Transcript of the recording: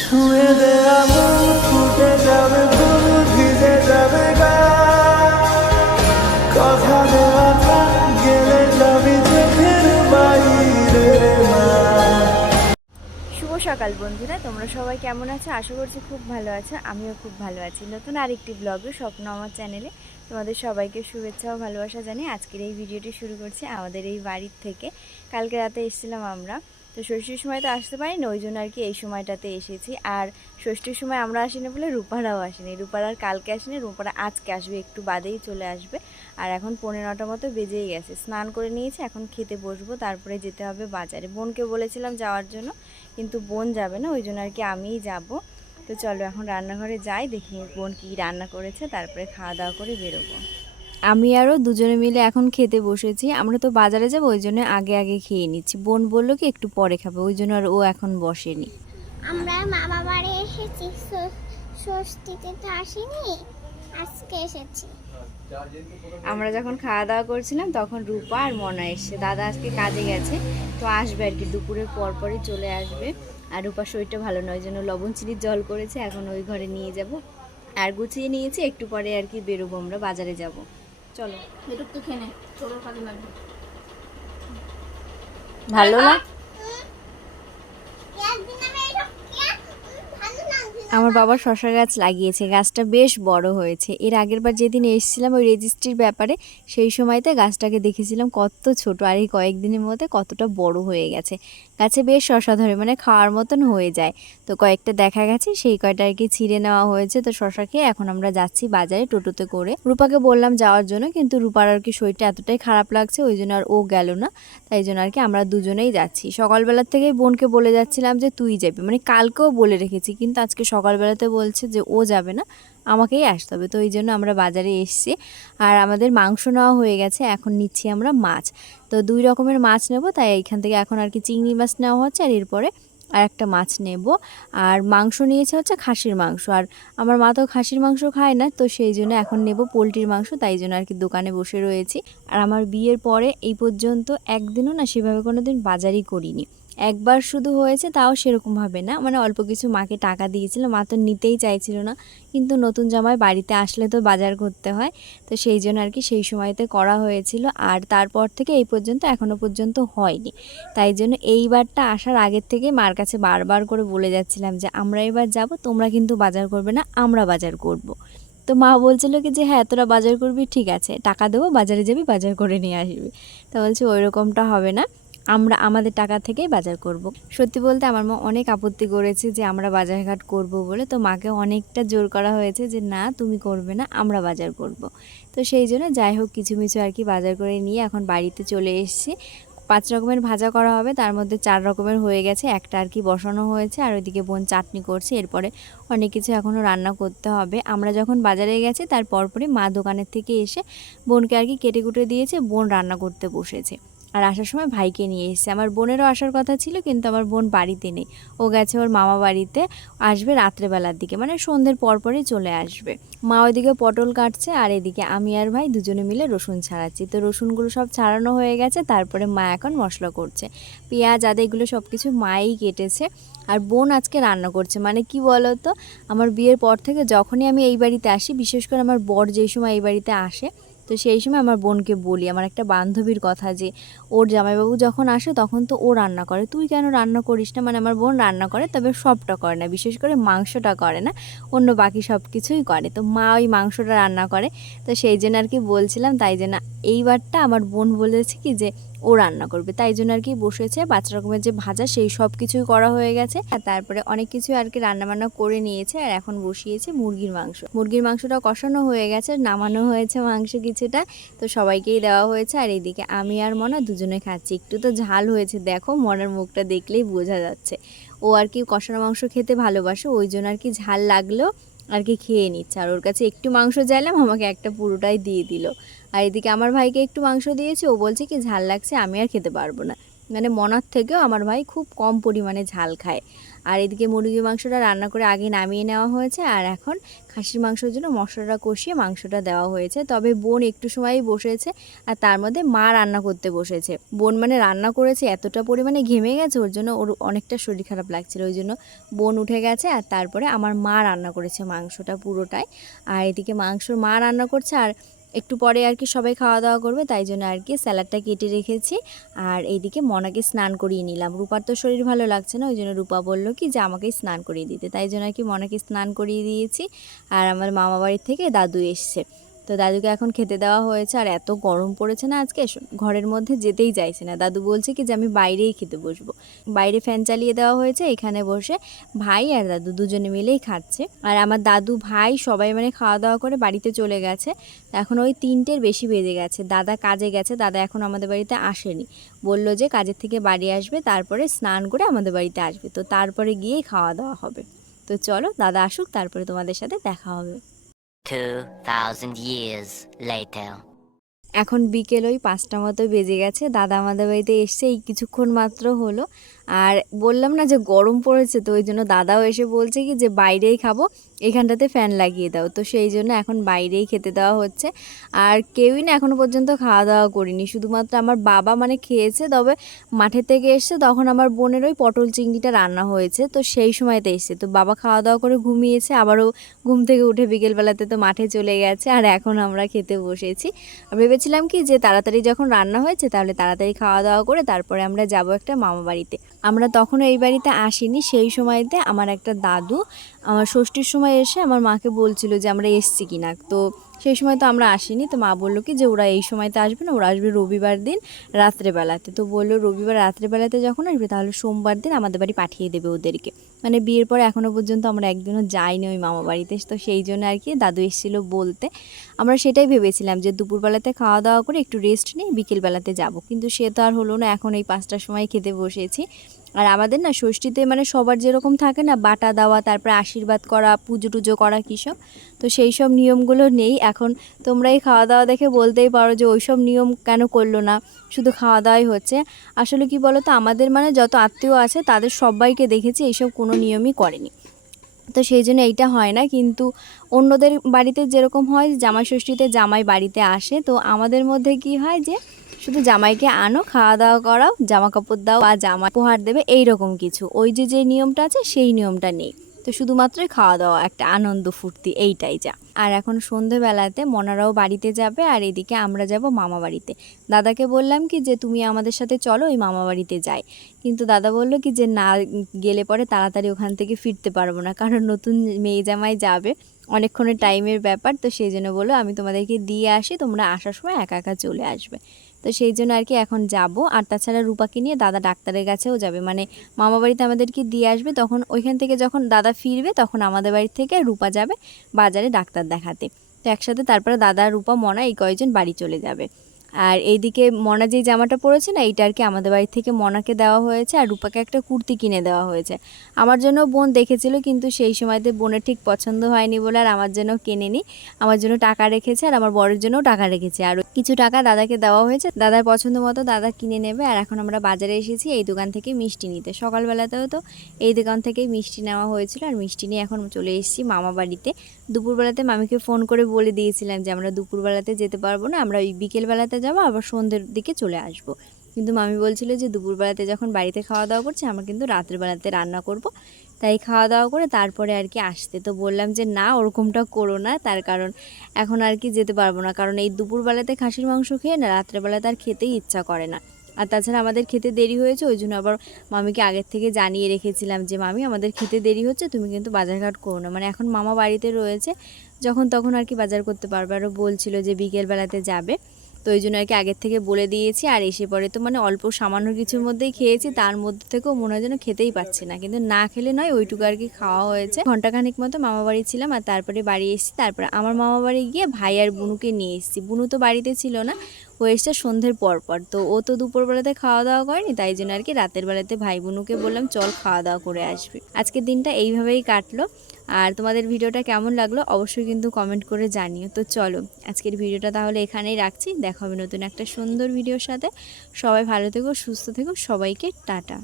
ছুঁয়ে ফুটে যাবে ফুল, ভিজে যাবে গা। কথা দেওয়া থাক, গেলে যাবি চোখের বাইরে শুভ সকাল বন্ধুরা, তোমরা সবাই কেমন আছো? আশা করছি খুব ভালো আছো, আমিও খুব ভালো আছি। নতুন আরেকটি ব্লগে স্বপ্ন আমার চ্যানেলে তোমাদের সবাইকে শুভেচ্ছা ও ভালোবাসা জানিয়ে আজকের এই ভিডিওটি শুরু করছি। আমাদের এই বাড়ির থেকে, কালকে রাতে এসেছিলাম আমরা। তো ষষ্ঠীর সময় তো আসতে পারিনি, ওই জন্য আর কি এই সময়টাতে এসেছি। আর ষষ্ঠীর সময় আমরা আসিনি বলে রূপারাও আসেনি। রূপার আর কালকে আসেনি, রূপারা আজকে আসবে, একটু বাদেই চলে আসবে। আর এখন পনেরো নটা মতো বেজেই গেছে। স্নান করে নিয়েছি, এখন খেতে বসবো, তারপরে যেতে হবে বাজারে। বোনকে বলেছিলাম যাওয়ার জন্য, কিন্তু বোন যাবে না, ওই জন্য আর কি আমিই যাব। তো চলো এখন রান্নাঘরে যাই, দেখি বোন কি রান্না করেছে, তারপরে খাওয়া দাওয়া করে বেরোবো। আমি আরও দুজনে মিলে এখন খেতে বসেছি আমরা তো বাজারে যাব ওই জন্য আগে আগে খেয়ে নিচ্ছি। বোন বলল কি একটু পরে খাবে ওই জন্য আর ও এখন বসেনি। আমরা মামা বাড়ি এসেছি ষষ্ঠীতে তো আসিনি আজকে এসেছি। আমরা যখন খাওয়া দাওয়া করছিলাম তখন রূপা আর মনা এসছে। দাদা আজকে কাজে গেছে তো আসবে আর কি দুপুরের পর পরই চলে আসবে। আর রূপার শরীরটা ভালো নয় ওই জন্য লবণ চিনির জল করেছে এখন ওই ঘরে নিয়ে যাব। আর গুছিয়ে নিয়েছি একটু পরে আর কি বেরোবো আমরা বাজারে যাব। চলো। ভালো না? আমার বাবা শশা গাছ লাগিয়েছে, গাছটা বেশ বড় হয়েছে। এর আগের বার যেদিন এসেছিলাম ওই রেজিস্ট্রির ব্যাপারে, সেই সময়তে গাছটাকে দেখেছিলাম কত ছোট আর এই কয়েকদিনের মধ্যে কতটা বড় হয়ে গেছে। গাছে বেশ শশা ধরে মানে খাওয়ার মতন হয়ে যায়। তো কয়েকটা দেখা গেছে, সেই কয়টা আর কি ছিঁড়ে নেওয়া হয়েছে। তো শশা খেয়ে এখন আমরা যাচ্ছি বাজারে টোটোতে করে। রূপাকে বললাম যাওয়ার জন্য, কিন্তু রূপার আর কি শরীরটা এতটাই খারাপ লাগছে, ওই জন্য আর ও গেল না। তাই জন্য আর কি আমরা দুজনেই যাচ্ছি। সকালবেলার থেকেই বোনকে বলে যাচ্ছিলাম যে, তুই যাবি। মানে কালকেও বলে রেখেছি, কিন্তু আজকে সকালবেলাতে বলছে যে, ও যাবে না, আমাকেই আসতে হবে। তো এই জন্য আমরা বাজারে এসেছি। আর আমাদের মাংস নেওয়া হয়ে গেছে, এখন নিচ্ছি আমরা মাছ। তো দুই রকমের মাছ নেব, তাই এইখান থেকে এখন আর কি চিংড়ি মাছ নেওয়া হচ্ছে, আর এরপরে আর একটা মাছ নেব। আর মাংস নিয়েছে হচ্ছে খাসির মাংস, আর আমার মা তো খাসির মাংস খায় না, তো সেই জন্য এখন নেব পোলট্রির মাংস, তাই জন্য আর কি দোকানে বসে রয়েছি। আর আমার বিয়ের পরে এই পর্যন্ত একদিনও না সেভাবে কোনো দিন বাজারই করিনি। একবার শুধু হয়েছে তাও সেরকমভাবে না। মানে অল্প কিছু মাকে টাকা দিয়েছিল, মা তো নিতেই চাইছিল না। কিন্তু নতুন জামাই বাড়িতে আসলে তো বাজার করতে হয়। তো সেই জন্য আর কি সেই সময়তে করা হয়েছিল। আর তারপর থেকে এই পর্যন্ত এখনও পর্যন্ত হয়নি। তাই জন্য এইবারটা আসার আগের থেকে মার কাছে বারবার করে বলে যাচ্ছিলাম যে, আমরা এবার যাব, তোমরা কিন্তু বাজার করবে না, আমরা বাজার করব। তো মা বলছিল কি যে হ্যাঁ তোরা বাজার করবি, ঠিক আছে, টাকা দেবো, বাজারে যাবি, বাজার করে নিয়ে আসবি। তা বলছি ওই রকমটা হবে না। আমরা আমাদের টাকা থেকেই বাজার করব। সত্যি বলতে আমার মা অনেক আপত্তি করেছে যে আমরা বাজারঘাট করব বলে। তো মাকে অনেকটা জোর করা হয়েছে যে, না, তুমি করবে না, আমরা বাজার করব। তো সেই জন্য যাই হোক কিছু মিছু আর কি বাজার করে নিয়ে এখন বাড়িতে চলে এসেছি। পাঁচ রকমের ভাজা করা হবে, তার মধ্যে চার রকমের হয়ে গেছে। একটা আর কি বসানো হয়েছে, আর ওইদিকে বোন চাটনি করছে। এরপরে অনেক কিছু এখনও রান্না করতে হবে। আমরা যখন বাজারে গেছি, তার পরপরই মা দোকানের থেকে এসে বোনকে আর কি কেটে কুটে দিয়েছে, বোন রান্না করতে বসেছে। আর আসার সময় ভাইকে নিয়ে এসেছে। আমার বোনেরও আসার কথা ছিল, কিন্তু আমার বোন বাড়িতে নেই। ও গেছে ওর মামা বাড়িতে, আসবে রাত্রেবেলার দিকে মানে সন্ধ্যের পরপরই চলে আসবে। মা ওইদিকে পটল কাটছে আর এদিকে আমি আর ভাই দুজনে মিলে রসুন ছাড়াচ্ছি। তো রসুনগুলো সব ছাড়ানো হয়ে গেছে, তারপরে মা এখন মশলা করছে। পেঁয়াজ, আদা, এগুলো সব কিছু মাই কেটেছে আর বোন আজকে রান্না করছে। মানে কি বলো তো আমার বিয়ের পর থেকে যখনই আমি এই বাড়িতে আসি, বিশেষ করে আমার বর যেই সময় এই বাড়িতে আসে তো সেই সময় আমার বোনকে বলি, আমার একটা বান্ধবীর কথা যে, ওর জামাইবাবু যখন আসে তখন তো ও রান্না করে। তুই কেন রান্না করিস না? মানে আমার বোন রান্না করে, তবে সবটা করে না, বিশেষ করে মাংসটা করে না, অন্য বাকি সব কিছুই করে। তো মা ওই মাংসটা রান্না করে। তো সেই জন্য আর কি বলছিলাম, তাই জন্য এইবারটা আমার বোন বলেছে কি যে ও রান্না করবে। তাই জন্য আর কি বসেছে। পাঁচ রকমের যে ভাজা, সেই সব কিছুই করা হয়ে গেছে। আর তারপরে অনেক কিছু আর কি রান্নাবান্না করে নিয়েছে। আর এখন বসিয়েছে মুরগির মাংস। মুরগির মাংসটা কষানো হয়ে গেছে, নামানো হয়েছে মাংস কিছুটা। তো সবাইকেই দেওয়া হয়েছে। আর এইদিকে আমি আর মনা দুজনে খাচ্ছি। একটু তো ঝাল হয়েছে, দেখো মনার মুখটা দেখলেই বোঝা যাচ্ছে। ও আর কি কষানো মাংস খেতে ভালোবাসে, ওই জন্য আর কি ঝাল লাগলেও আর কি খেয়ে নিচ্ছে। আর ওর কাছে একটু মাংস চাইলাম, আমাকে একটা পুরোটাই দিয়ে দিল। আর এদিকে আমার ভাইকে একটু মাংস দিয়েছে, ও বলছে কি, ঝাল লাগছে, আমি আর খেতে পারব না। মানে মনার থেকেও আমার ভাই খুব কম পরিমাণে ঝাল খায়। আর এদিকে মুরগির মাংসটা রান্না করে আগে নামিয়ে নেওয়া হয়েছে, আর এখন খাসির মাংসের জন্য মশলাটা কষিয়ে মাংসটা দেওয়া হয়েছে। তবে বোন একটু সময়ই বসেছে, আর তার মধ্যে মা রান্না করতে বসেছে। বোন মানে রান্না করেছে, এতটা পরিমাণে ঘেমে গেছে, ওর জন্য ওর অনেকটা শরীর খারাপ লাগছিল, ওই জন্য বোন উঠে গেছে, আর তারপরে আমার মা রান্না করেছে মাংসটা পুরোটাই। আর এদিকে মাংসর মা রান্না করছে, আর একটু পরে আর কি সবাই খাওয়া দাওয়া করবে, তাই জন্য আর কি স্যালাডটা কেটে রেখেছি। আর এইদিকে মনাকে স্নান করিয়ে নিলাম। রূপার তো শরীর ভালো লাগছে না ওই জন্য রূপা বলল কি যে আমাকেই স্নান করিয়ে দিতে। তাই জন্য আর কি মনাকে স্নান করিয়ে দিয়েছি। আর আমার মামা বাড়ির থেকে দাদু এসছে। তো দাদুকে এখন খেতে দেওয়া হয়েছে আর এত গরম পড়েছে না আজকে ঘরের মধ্যে যেতেই চাইছে না। দাদু বলছে কি যে আমি বাইরেই খেতে বসবো। বাইরে ফ্যান চালিয়ে দেওয়া হয়েছে, এখানে বসে ভাই আর দাদু দুজনে মিলেই খাচ্ছে। আর আমার দাদু ভাই সবাই মানে খাওয়া দাওয়া করে বাড়িতে চলে গেছে। এখন ওই তিনটের বেশি বেজে গেছে। দাদা কাজে গেছে, দাদা এখন আমাদের বাড়িতে আসেনি। বলল যে কাজের থেকে বাড়ি আসবে, তারপরে স্নান করে আমাদের বাড়িতে আসবে। তো তারপরে গিয়েই খাওয়া দাওয়া হবে। তো চলো, দাদা আসুক, তারপরে তোমাদের সাথে দেখা হবে। 2,000 years later. এখন বিকেল ওই পাঁচটা মতো বেজে গেছে। দাদা আমাদের বাড়িতে এসছে। এই কিছুক্ষণ মাত্র হলো। আর বললাম না যে গরম পড়েছে, তো ওই জন্য দাদাও এসে বলছে কি যে বাইরেই খাব, এখানটাতে ফ্যান লাগিয়ে দাও। তো সেই জন্য এখন বাইরেই খেতে দেওয়া হচ্ছে। আর কেউই না এখনও পর্যন্ত খাওয়া দাওয়া করিনি। শুধুমাত্র আমার বাবা মানে খেয়েছে, তবে মাঠের থেকে এসছে, তখন আমার বোনের ওই পটল চিংড়িটা রান্না হয়েছে, তো সেই সময়তে এসছে। তো বাবা খাওয়া দাওয়া করে ঘুমিয়েছে, আবারও ঘুম থেকে উঠে বিকেলবেলাতে তো মাঠে চলে গেছে, আর এখন আমরা খেতে বসেছি। ভেবেছিলাম কি যে তাড়াতাড়ি যখন রান্না হয়েছে, তাহলে তাড়াতাড়ি খাওয়া দাওয়া করে তারপরে আমরা যাব একটা মামা বাড়িতে আমরা তখনও এই বাড়িতে আসিনি, সেই সময়তে আমার একটা দাদু, আমার ষষ্ঠীর সময় এসে আমার মাকে বলছিল যে আমরা এসছি কিনা। তো সেই সময় তো আমরা আসিনি, তো মা বলল কি যে ওরা এই সময়তে আসবে না, ওরা আসবে রবিবার দিন রাত্রেবেলাতে। তো বলল রবিবার রাত্রেবেলাতে যখন আসবে তাহলে সোমবার দিন আমাদের বাড়ি পাঠিয়ে দেবে ওদেরকে। মানে বিয়ের পরে এখনও পর্যন্ত আমরা একদিনও যাইনি ওই মামা বাড়িতে, তো সেই জন্য আর কি দাদু এসেছিল বলতে। আমরা সেটাই ভেবেছিলাম যে দুপুরবেলাতে খাওয়া দাওয়া করে একটু রেস্ট নিয়ে বিকেলবেলাতে যাব, কিন্তু সে তো আর হলো না, এখন এই পাঁচটার সময় খেতে বসেছি। আর আমাদের না ষষ্ঠীতে মানে সবার যেরকম থাকে না বাটা দেওয়া, তারপরে আশীর্বাদ করা, পুজো টুজো করা কী সব, তো সেই সব নিয়মগুলো নেই। এখন তোমরা এই খাওয়া দাওয়া দেখে বলতেই পারো যে ওই সব নিয়ম কেন করল না, শুধু খাওয়া দাওয়াই হচ্ছে। আসলে কি বলো তো আমাদের মানে যত আত্মীয় আছে তাদের সবাইকে দেখেছি এইসব কোনো নিয়মই করেনি। তো সেই জন্য এইটা হয় না, কিন্তু অন্যদের বাড়িতে যেরকম হয়, জামাই ষষ্ঠীতে জামাই বাড়িতে আসে। তো আমাদের মধ্যে কি হয় যে শুধু জামাইকে আনো খাওয়া দাওয়া করাও জামা কাপড় দাও বা জামা উপহার দেবে এই রকম কিছু। ওই যে যে নিয়মটা আছে, সেই নিয়মটা নেই। তো শুধুমাত্রই খাওয়া দাওয়া একটা আনন্দ, ফুর্তি, এইটাই যা। আর এখন সন্ধেবেলাতে মনারাও বাড়িতে যাবে, আর এদিকে আমরা যাব মামা বাড়িতে। দাদাকে বললাম কি যে, তুমি আমাদের সাথে চলো, ওই মামা বাড়িতে যাই। কিন্তু দাদা বলল কি যে, না গেলে পরে তাড়াতাড়ি ওখান থেকে ফিরতে পারব না, কারণ নতুন মেয়ে জামাই যাবে। অনেকক্ষণের টাইমের ব্যাপার, তো সেই জন্য বলল, আমি তোমাদেরকে দিয়ে আসি, তোমরা আসার সময় একা একা চলে আসবে। তো সেই জন্য আর কি এখন যাব। আর তাছাড়া রূপাকে নিয়ে দাদা ডাক্তারের কাছেও যাবে। মানে মামা বাড়িতে আমাদেরকে দিয়ে আসবে, তখন ওইখান থেকে যখন দাদা ফিরবে, তখন আমাদের বাড়ি থেকে রূপা যাবে বাজারে ডাক্তার দেখাতে। তো একসাথে তারপরে দাদা, রূপা, মনা এই কয়েকজন বাড়ি চলে যাবে। আর এইদিকে মনা যেই জামাটা পরেছে না, এইটা আর কি আমাদের বাড়ি থেকে মনাকে দেওয়া হয়েছে আর রূপাকে একটা কুর্তি কিনে দেওয়া হয়েছে। আমার জন্য বোন দেখেছিল কিন্তু সেই সময়তে বোনের ঠিক পছন্দ হয়নি বলে আর আমার জন্য কেনেনি। আমার জন্য টাকা রেখেছে আর আমার বরের জন্যও টাকা রেখেছে। আর কিছু টাকা দাদাকে দেওয়া হয়েছে। দাদার পছন্দ মতো দাদা কিনে নেবে আর এখন আমরা বাজারে এসেছি এই দোকান থেকে মিষ্টি নিতে। সকালবেলাতেও তো এই দোকান থেকেই মিষ্টি নেওয়া হয়েছিল আর মিষ্টি নিয়ে এখন চলে এসেছি মামা বাড়িতে। দুপুরবেলাতে মামিকে ফোন করে বলে দিয়েছিলাম যে আমরা দুপুরবেলাতে যেতে পারব না, আমরা ওই বিকেলবেলাতে যাব, আবার সন্ধ্যের দিকে চলে আসব। কিন্তু মামি বলছিল যে দুপুরবেলাতে যখন বাড়িতে খাওয়া দাওয়া করছে, আমরা কিন্তু রাত্রেবেলাতে রান্না করব। তাই খাওয়া দাওয়া করে তারপরে আর কি আসতে। তো বললাম যে না, ওরকমটা করো না। তার কারণ এখন আর কি যেতে পারব না। কারণ এই দুপুরবেলাতে খাসির মাংস খেয়ে না রাত্রেবেলাতে আর খেতেই ইচ্ছা করে না। আর তাছাড়া আমাদের খেতে দেরি হয়েছে, ওই জন্য আবার মামিকে আগের থেকে জানিয়ে রেখেছিলাম যে, মামি, আমাদের খেতে দেরি হচ্ছে, তুমি কিন্তু বাজারঘাট করো না। মানে এখন মামা বাড়িতে রয়েছে, যখন তখন আর কি বাজার করতে পারবে। আরও বলছিল যে বিকেলবেলাতে যাবে। তো ওই জন্য আর কি আগের থেকে বলে দিয়েছি। আর এসে পরে তো মানে অল্প সামান্য কিছুর মধ্যেই খেয়েছি, তার মধ্যে থেকেও মনে হয় যেন খেতেই পাচ্ছি না। কিন্তু না খেলে নয়, ওইটুকু আর কি খাওয়া হয়েছে। ঘন্টাখানিক মতো মামা বাড়ি ছিলাম আর তারপরে বাড়ি এসেছি। তারপরে আমার মামা বাড়ি গিয়ে ভাই আর বুনুকে নিয়ে এসেছি। বুনু তো বাড়িতে ছিল না এসছে সন্ধ্যের পর পর তো ও তো দুপুরবেলাতে খাওয়া দাওয়া করেনি, তাই জন্য আর কি রাতের বেলাতে ভাই বোনুকে বললাম, চল খাওয়া দাওয়া করে আসবি। আজকের দিনটা এইভাবেই কাটলো। আর তোমাদের ভিডিওটা কেমন লাগল অবশ্যই কিন্তু কমেন্ট করে জানিও। তো চলো, আজকের ভিডিওটা তাহলে এখানেই রাখছি। দেখা হবে নতুন একটা সুন্দর ভিডিওর সাথে। সবাই ভালো থেকো, সুস্থ থেকো, সবাইকে টাটা।